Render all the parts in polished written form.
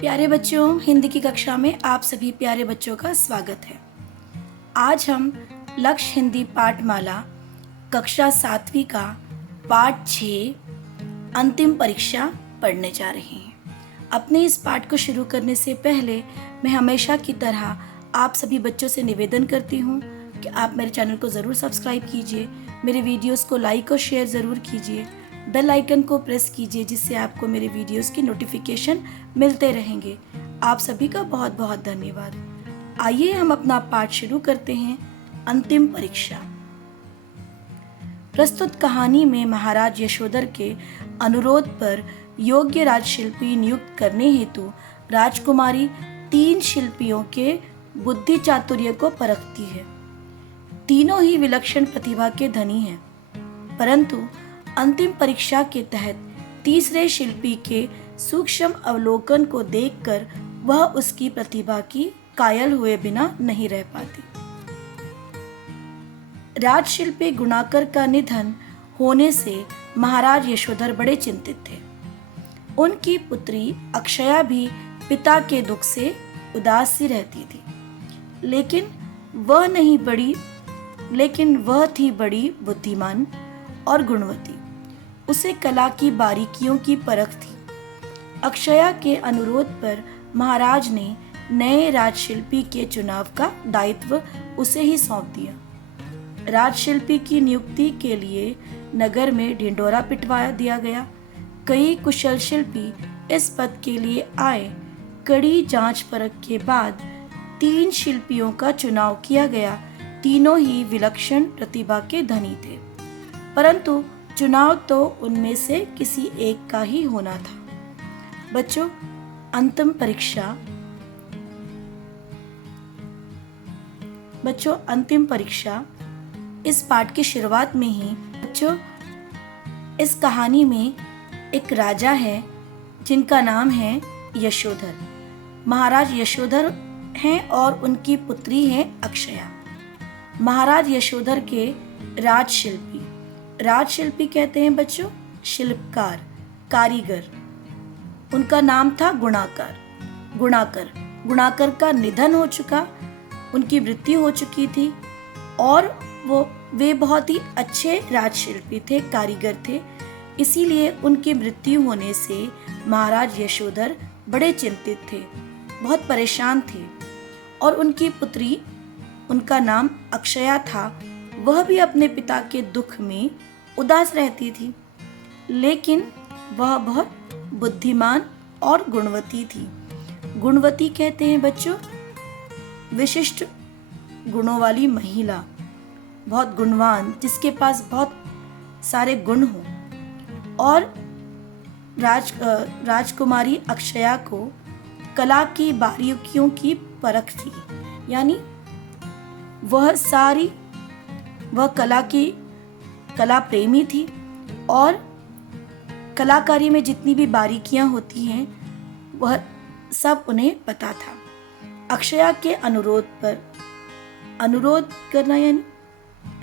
प्यारे बच्चों, हिंदी की कक्षा में आप सभी प्यारे बच्चों का स्वागत है। आज हम लक्ष्य हिंदी पाठमाला कक्षा 7वीं का पाठ 6 अंतिम परीक्षा पढ़ने जा रहे हैं। अपने इस पाठ को शुरू करने से पहले मैं हमेशा की तरह आप सभी बच्चों से निवेदन करती हूँ कि आप मेरे चैनल को ज़रूर सब्सक्राइब कीजिए, मेरे वीडियोस को लाइक और शेयर ज़रूर कीजिए, बेल आइकन को प्रेस कीजिए जिससे आपको मेरे वीडियोस की नोटिफिकेशन मिलते रहेंगे। आप सभी का बहुत बहुत धन्यवाद। आइए हम अपना पाठ शुरू करते हैं। अंतिम परीक्षा। प्रस्तुत कहानी में महाराज यशोधर के अनुरोध पर योग्य राजशिल्पी नियुक्त करने हेतु राजकुमारी 3 शिल्पियों के बुद्धि चातुर्य को परखती है। तीनों ही विलक्षण प्रतिभा के धनी हैं, परंतु अंतिम परीक्षा के तहत तीसरे शिल्पी के सूक्ष्म अवलोकन को देखकर वह उसकी प्रतिभा की कायल हुए बिना नहीं रह पाती। राजशिल्पी गुणाकर का निधन होने से महाराज यशोधर बड़े चिंतित थे। उनकी पुत्री अक्षया भी पिता के दुख से उदास सी रहती थी, लेकिन वह थी बड़ी बुद्धिमान और गुणवती। उसे कला की बारीकियों की परख थी। अक्षया के अनुरोध पर महाराज ने नए राजशिल्पी के चुनाव का दायित्व उसे ही सौंप दिया। राजशिल्पी की नियुक्ति के लिए नगर में ढिंढोरा पिटवा दिया गया। कई कुशल शिल्पी इस पद के लिए आए। कड़ी जांच परख के बाद 3 शिल्पियों का चुनाव किया गया। तीनों ही विलक्षण प्रतिभा के धनी थे, परंतु चुनाव तो उनमें से किसी एक का ही होना था। बच्चों, अंतिम परीक्षा इस पाठ की शुरुआत में ही बच्चों, इस कहानी में एक राजा है जिनका नाम है यशोधर। महाराज यशोधर हैं और उनकी पुत्री है अक्षया। महाराज यशोधर के राजशिल्पी कहते हैं बच्चों शिल्पकार, कारीगर। उनका नाम था गुणाकर का निधन हो चुका, उनकी मृत्यु हो चुकी थी और वे बहुत ही अच्छे राजशिल्पी थे, कारीगर थे। इसीलिए उनकी मृत्यु होने से महाराज यशोधर बड़े चिंतित थे, बहुत परेशान थे। और उनकी पुत्री, उनका नाम अक्षया था, वह भी अपने पिता के दुख में उदास रहती थी, लेकिन वह बहुत बुद्धिमान और गुणवती थी। गुणवती कहते हैं बच्चों विशिष्ट गुणों वाली महिला, बहुत गुणवान, जिसके पास बहुत सारे गुण हो। और राजकुमारी अक्षया को कला की बारीकियों की परख थी, यानी वह कला प्रेमी थी और कलाकारी में जितनी भी बारीकियां होती हैं वह सब उन्हें पता था। अक्षया के अनुरोध करना यानी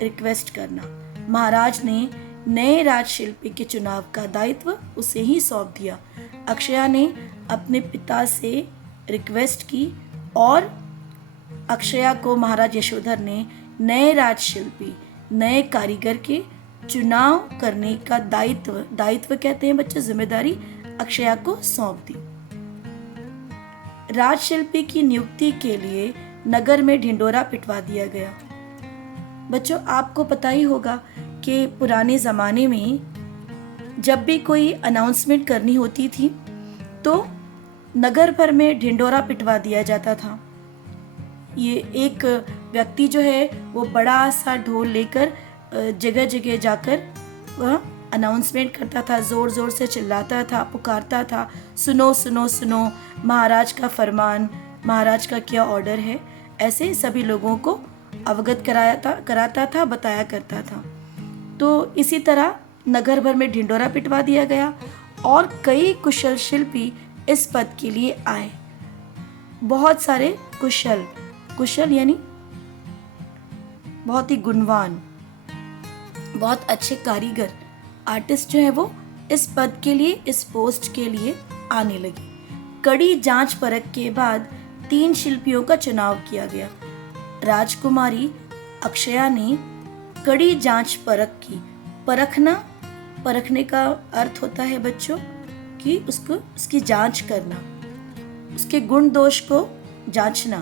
रिक्वेस्ट करना, महाराज ने नए राजशिल्पी के चुनाव का दायित्व उसे ही सौंप दिया। अक्षया ने अपने पिता से रिक्वेस्ट की और अक्षया को महाराज यशोधर ने नए राजशिल्पी, नए कारीगर के चुनाव करने का दायित्व कहते हैं बच्चों जिम्मेदारी, अक्षया को सौंप दी। राजशिल्पी की नियुक्ति के लिए नगर में ढिंढोरा पिटवा दिया गया। बच्चों, आपको पता ही होगा कि पुराने ज़माने में जब भी कोई अनाउंसमेंट करनी होती थी तो नगर भर में ढिंढोरा पिटवा दिया जाता था। ये एक व्यक्ति जो है वो बड़ा सा ढोल लेकर जगह जगह जाकर वह अनाउंसमेंट करता था, ज़ोर ज़ोर से चिल्लाता था, पुकारता था, सुनो सुनो सुनो, महाराज का फरमान, महाराज का क्या ऑर्डर है। ऐसे सभी लोगों को अवगत कराता था, बताया करता था। तो इसी तरह नगर भर में ढिंढोरा पिटवा दिया गया और कई कुशल शिल्पी इस पद के लिए आए। बहुत सारे कुशल यानी बहुत ही गुणवान, बहुत अच्छे कारीगर, आर्टिस्ट जो है वो इस पद के लिए, इस पोस्ट के लिए आने लगे। कड़ी जांच परख के बाद 3 शिल्पियों का चुनाव किया गया। राजकुमारी अक्षया ने कड़ी जांच परख की। परखने का अर्थ होता है बच्चों कि उसकी जांच करना, उसके गुण दोष को जांचना।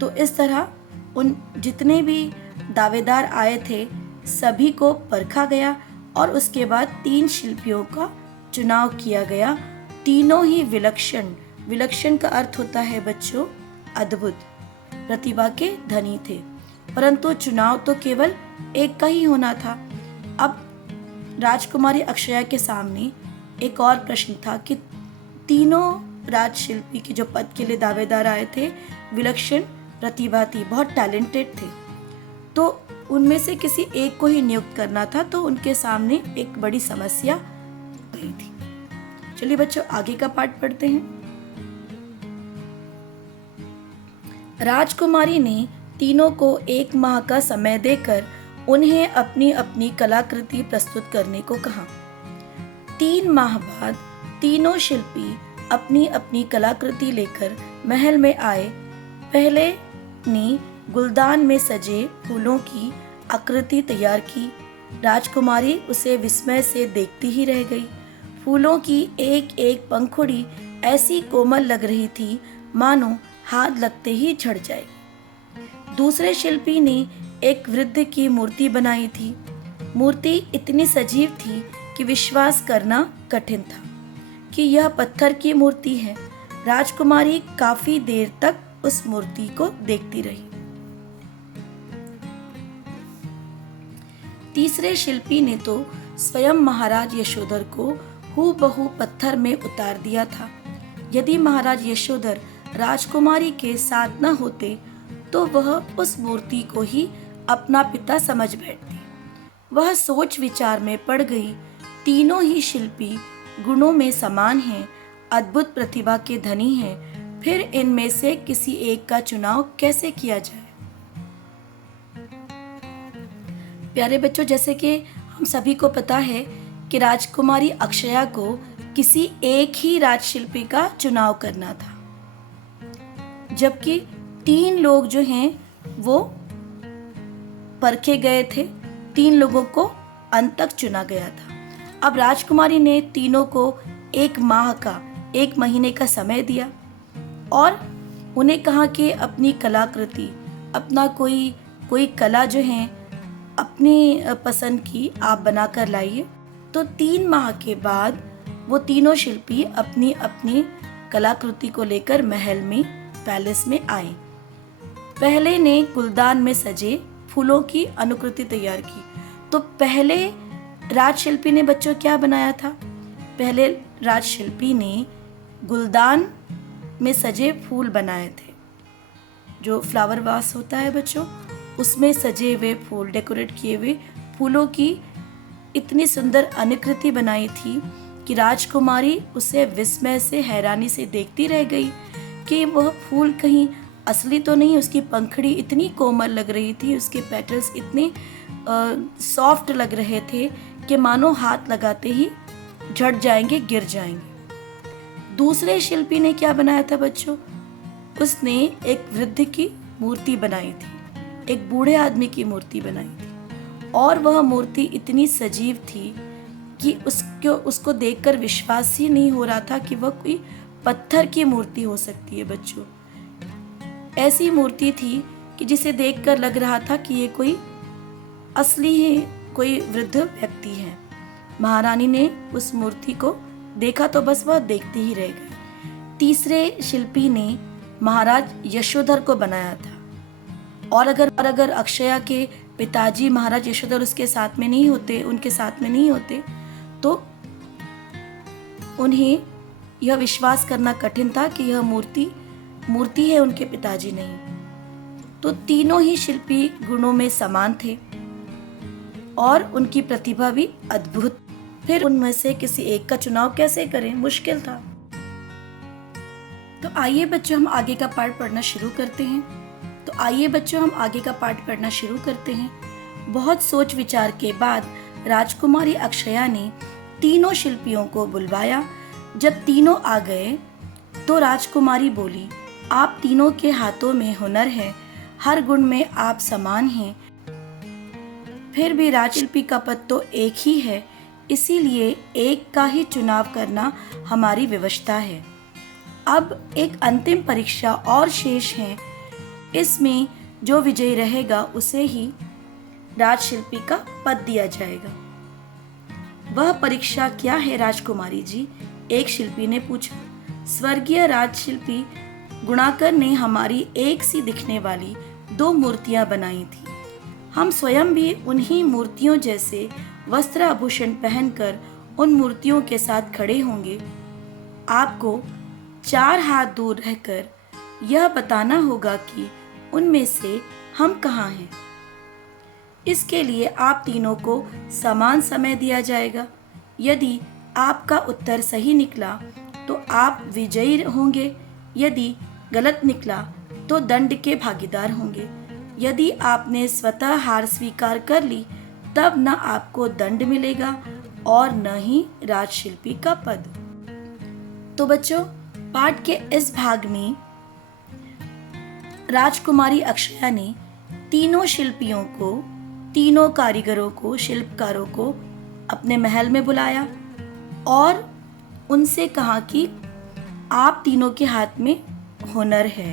तो इस तरह उन जितने भी दावेदार आए थे सभी को परखा गया और उसके बाद 3 शिल्पियों का चुनाव किया गया। तीनों ही विलक्षण का अर्थ होता है बच्चों अद्भुत प्रतिभा के धनी थे, परंतु चुनाव तो केवल एक का ही होना था। अब राजकुमारी अक्षया के सामने एक और प्रश्न था कि तीनों राजशिल्पी के जो पद के लिए दावेदार आए थे विलक्षण प्रतिभा थी, बहुत टैलेंटेड थे, तो उनमें से किसी एक को ही नियुक्त करना था। तो उनके सामने एक बड़ी समस्या गई थी। चलिए बच्चों आगे का पाठ पढ़ते हैं। राजकुमारी ने तीनों को 1 माह का समय देकर उन्हें अपनी अपनी कलाकृति प्रस्तुत करने को कहा। 3 माह बाद तीनों शिल्पी अपनी अपनी कलाकृति लेकर महल में आए। पहले ने गुलदान में सजे फूलों की आकृति तैयार की। राजकुमारी उसे विस्मय से देखती ही रह गई। फूलों की एक एक पंखुड़ी ऐसी कोमल लग रही थी मानो हाथ लगते ही झड़ जाए। दूसरे शिल्पी ने एक वृद्ध की मूर्ति बनाई थी। मूर्ति इतनी सजीव थी कि विश्वास करना कठिन था कि यह पत्थर की मूर्ति है। राजकुमारी काफी देर तक उस मूर्ति को देखती रही। तीसरे शिल्पी ने तो स्वयं महाराज यशोधर को हूबहू पत्थर में उतार दिया था। यदि महाराज यशोधर राजकुमारी के साथ न होते तो वह उस मूर्ति को ही अपना पिता समझ बैठती। वह सोच विचार में पड़ गई। तीनों ही शिल्पी गुणों में समान हैं, अद्भुत प्रतिभा के धनी हैं, फिर इनमें से किसी एक का चुनाव कैसे किया जाए। प्यारे बच्चों, जैसे कि हम सभी को पता है कि राजकुमारी अक्षया को किसी एक ही राजशिल्पी का चुनाव करना था, जबकि 3 लोग जो हैं वो परखे गए थे। 3 लोगों को अंत तक चुना गया था। अब राजकुमारी ने तीनों को 1 महीने का समय दिया और उन्हें कहा कि अपनी कलाकृति, अपना कोई कला जो है अपनी पसंद की आप बनाकर लाइए। तो 3 माह के बाद वो तीनों शिल्पी अपनी अपनी कलाकृति को लेकर महल में पैलेस में आए। पहले ने गुलदान में सजे फूलों की अनुकृति तैयार की। तो पहले राजशिल्पी ने बच्चों क्या बनाया था? पहले राजशिल्पी ने गुलदान में सजे फूल बनाए थे। जो फ्लावर वास होता है बच्चों, उसमें सजे हुए फूल, डेकोरेट किए हुए फूलों की इतनी सुंदर अनुकृति बनाई थी कि राजकुमारी उसे विस्मय से, हैरानी से देखती रह गई कि वह फूल कहीं असली तो नहीं। उसकी पंखड़ी इतनी कोमल लग रही थी, उसके पेटल्स इतने सॉफ्ट लग रहे थे कि मानो हाथ लगाते ही झड़ जाएंगे, गिर जाएंगे। दूसरे शिल्पी ने क्या बनाया था बच्चों? उसने एक वृद्ध की मूर्ति बनाई थी, एक बूढ़े आदमी की मूर्ति बनाई थी, और वह मूर्ति इतनी सजीव थी कि उसको देखकर विश्वास ही नहीं हो रहा था कि वह कोई पत्थर की मूर्ति हो सकती है बच्चों। ऐसी मूर्ति थी कि जिसे देखकर लग रहा था कि ये कोई असली ही कोई वृद्ध व्यक्ति है। महारानी ने उस मूर्ति को देखा तो बस वह देखते ही रह गई। तीसरे शिल्पी ने महाराज यशोधर को बनाया था, और अगर अक्षया के पिताजी महाराज यशोधर उनके साथ में नहीं होते तो उन्हें यह विश्वास करना कठिन था कि यह मूर्ति है, उनके पिताजी नहीं। तो तीनों ही शिल्पी गुणों में समान थे और उनकी प्रतिभा भी अद्भुत। फिर उनमें से किसी एक का चुनाव कैसे करें? मुश्किल था। तो आइए बच्चों हम आगे का पाठ पढ़ना शुरू करते हैं। बहुत सोच विचार के बाद राजकुमारी अक्षया ने तीनों शिल्पियों को बुलवाया। जब तीनों आ गए तो राजकुमारी बोली, आप तीनों के हाथों में हुनर है, हर गुण में आप समान हैं। फिर भी राजशिल्पी का पद तो एक ही है, इसीलिए एक का ही चुनाव करना हमारी व्यवस्था है। अब एक अंतिम परीक्षा और शेष है, इसमें जो विजयी रहेगा उसे ही राजशिल्पी का पद दिया जाएगा। वह परीक्षा क्या है राजकुमारी जी? एक शिल्पी ने पूछा। स्वर्गीय राजशिल्पी गुणाकर ने हमारी एक सी दिखने वाली 2 मूर्तियां बनाई थी। हम स्वयं भी उन्हीं मूर्तियों जैसे वस्त्र आभूषण पहनकर उन मूर्तियों के साथ खड़े होंगे। आपको 4 हाथ दूर रहकर यह बताना होगा कि उनमें से हम कहाँ हैं। इसके लिए आप तीनों को समान समय दिया जाएगा। यदि आपका उत्तर सही निकला तो आप विजयी होंगे, यदि गलत निकला तो दंड के भागीदार होंगे। यदि आपने स्वतः हार स्वीकार कर ली तब न आपको दंड मिलेगा और न ही राजशिल्पी का पद। तो बच्चों, पाठ के इस भाग में राजकुमारी अक्षया ने तीनों शिल्पियों को, तीनों कारीगरों को, शिल्पकारों को अपने महल में बुलाया और उनसे कहा कि आप तीनों के हाथ में हुनर है।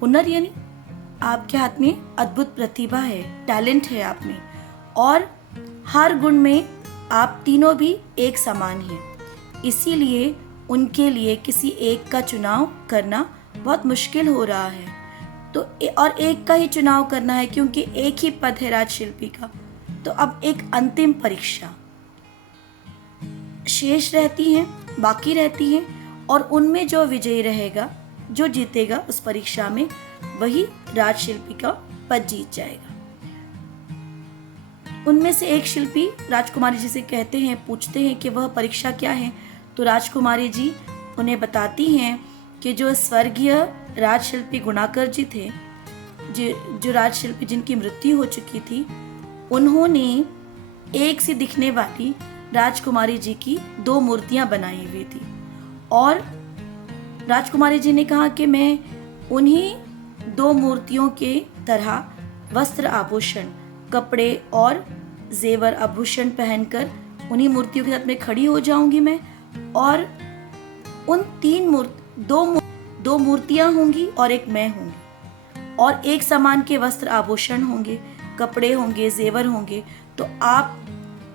हुनर यानी आपके हाथ में अद्भुत प्रतिभा है, टैलेंट है आप में, और हर गुण में आप तीनों भी एक समान हैं। इसीलिए उनके लिए किसी एक का चुनाव करना बहुत मुश्किल हो रहा है। तो और एक का ही चुनाव करना है क्योंकि एक ही पद है राजशिल्पी का। तो अब एक अंतिम परीक्षा शेष रहती है, बाकी रहती है, और उनमें जो विजयी रहेगा, जो जीतेगा उस परीक्षा में, वही राजशिल्पी का पद जीत जाएगा। उनमें से एक शिल्पी राजकुमारी जी से कहते हैं, पूछते हैं कि वह परीक्षा क्या है। तो राजकुमारी जी उन्हें बताती हैं कि जो स्वर्गीय राजशिल्पी गुणाकर जी थे, जो राजशिल्पी जिनकी मृत्यु हो चुकी थी, उन्होंने एक सी दिखने वाली राजकुमारी जी की 2 मूर्तियां बनाई हुई थी। और राजकुमारी जी ने कहा कि मैं उन्हीं 2 मूर्तियों के तरह वस्त्र आभूषण, कपड़े और जेवर आभूषण पहनकर उन्हीं मूर्तियों के साथ में खड़ी हो जाऊंगी मैं, और उन 2 मूर्तियां होंगी और एक मैं होंगी, और एक समान के वस्त्र आभूषण होंगे, कपड़े होंगे, जेवर होंगे। तो आप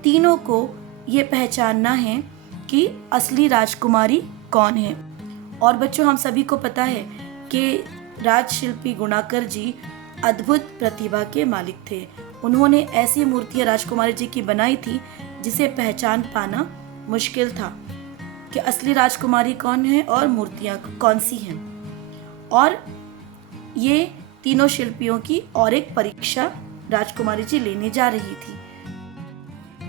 तीनों को ये पहचानना है कि असली राजकुमारी कौन है। और बच्चों, हम सभी को पता है कि राजशिल्पी गुणाकर जी अद्भुत प्रतिभा के मालिक थे। उन्होंने ऐसी मूर्तियां राजकुमारी जी की बनाई थी जिसे पहचान पाना मुश्किल था कि असली राजकुमारी कौन है और मूर्तियां कौन सी हैं। और ये तीनों शिल्पियों की और एक परीक्षा राजकुमारी जी लेने जा रही थी।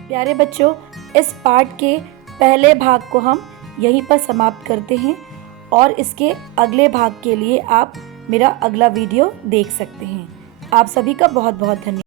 प्यारे बच्चों, इस पाठ के पहले भाग को हम यहीं पर समाप्त करते हैं, और इसके अगले भाग के लिए आप मेरा अगला वीडियो देख सकते हैं। आप सभी का बहुत बहुत धन्यवाद।